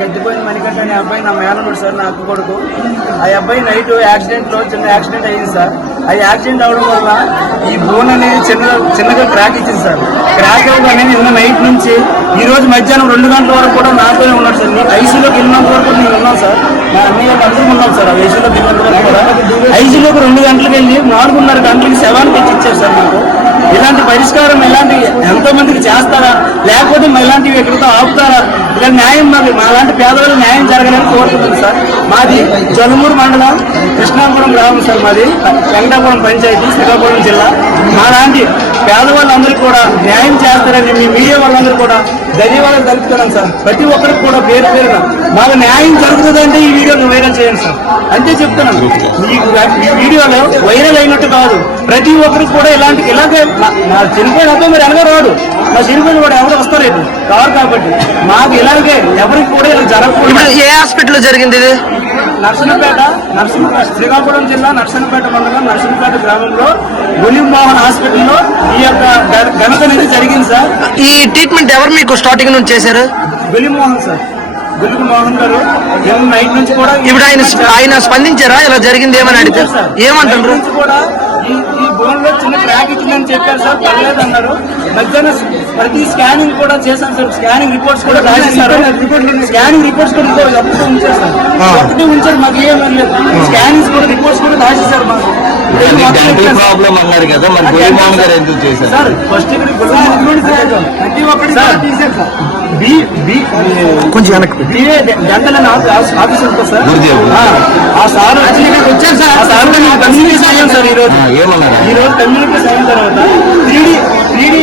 గడ్డిపోయిన మణికంఠ అనే అబ్బాయి నా మేనలుడు సార్, నా అక్క కొడుకు. ఆ అబ్బాయి నైట్ చిన్న యాక్సిడెంట్ అయింది సార్. అది యాక్సిడెంట్ అవడం వల్ల ఈ బోన్ అనేది చిన్నగా క్రాక్ ఇచ్చింది సార్. క్రాక్ అవ్వగానే నిన్న నైట్ నుంచి ఈ రోజు మధ్యాహ్నం 2 గంటల వరకు కూడా నాతోనే ఉన్నాడు సార్. ఐసీలోకి వెళ్ళినంత వరకు నేను ఉన్నాను సార్. మా అన్నయ్య అందరూ ఉన్నాం సార్. ఐసీలోకి వెళ్ళినంత వరకు కూడా ఐసీలోకి 2 గంటలకు వెళ్ళి 4:30 గంటలకి శవాన్ని తెచ్చి ఇచ్చారు సార్ నాకు. ఇలాంటి పరిష్కారం ఎంతో మందికి చేస్తారా, లేకపోతే ఇలాంటివి ఎక్కడితో ఆపుతారా? ఇలా న్యాయం మా లాంటి పేదవాళ్ళు న్యాయం జరగాలని కోరుతుంది సార్. మాది జలుమూరు మండలం కృష్ణాపురం గ్రామం సార్. మాది వెంకటాపురం పంచాయతీ, శ్రీకాకుళం జిల్లా. మా లాంటి పేదవాళ్ళందరికీ కూడా న్యాయం చేస్తారని మీ మీడియా వాళ్ళందరూ కూడా ధన్యవాదాలు తెలుపుతున్నాను సార్. ప్రతి ఒక్కరికి కూడా పేరు పేరున మాకు న్యాయం జరుగుతుందంటే ఈ వీడియోని వైరల్ చేయండి సార్. అంతే చెప్తున్నాను. ఈ వీడియోలో వైరల్ అయినట్టు కాదు, ప్రతి ఒక్కరికి కూడా ఇలాగే నా చనిపోయిన అబ్బాయి మీరు వెనక రాడు, నా చనిపోయిన కూడా ఎవరు వస్తలేదు కాదు. కాబట్టి మాకు ఇలాగే ఎవరికి కూడా ఇలా జరగకూడదు. ఏ హాస్పిటల్ జరిగింది ఇది? నర్సనపేట, శ్రీకాకుళం జిల్లా నర్సనపేట మండలం నర్సనపేట గ్రామంలో గులి మోహన్ హాస్పిటల్లో ఈ యొక్క ఘనత అనేది జరిగింది సార్. ఈ ట్రీట్మెంట్ ఎవరు మీకు స్టార్టింగ్ నుంచి చేశారు? గులి మోహన్ సార్, గులి మోహన్ గారు నైట్ నుంచి కూడా. ఇప్పుడు ఆయన స్పందించారా ఇలా జరిగింది ఏమని అడిగితే ఏమంటారు? కూడా ఈ బోన్ లో చిన్న క్రాక్ ఇచ్చిందని చెప్పారు సార్. పర్లేదు అన్నారు. మధ్యాహ్నం ప్రతి స్కానింగ్ కూడా చేశాను సార్. స్కానింగ్ రిపోర్ట్స్ కూడా రాసేసారు. స్కానింగ్ రిపోర్ట్స్ కూడా ఒకటి ఉంచారు సార్. ఒకటి ఉంచారు, మాకు ఏం లేదు. స్కానింగ్స్ కూడా రిపోర్ట్స్ కూడా రాసేసారు మాకు. ప్రాబ్లం అన్నారు కదా, మరి గులి మోహన్ గారు ఎందుకు చేశారు సార్? ఫస్ట్ ఇక్కడ ప్రతి ఒక్కటి తీసారు సార్. కొంచెం వెనక్కి డెంటల్ ఆఫీస్ ఉంటుంది సార్. ఆ సార్ వచ్చారు సార్. ఆ సార్ కమ్యూనికేషన్ అయ్యాం సార్. ఈ రోజు ఏమన్నారు? కమ్యూనికేషన్ అయిన తర్వాత 3D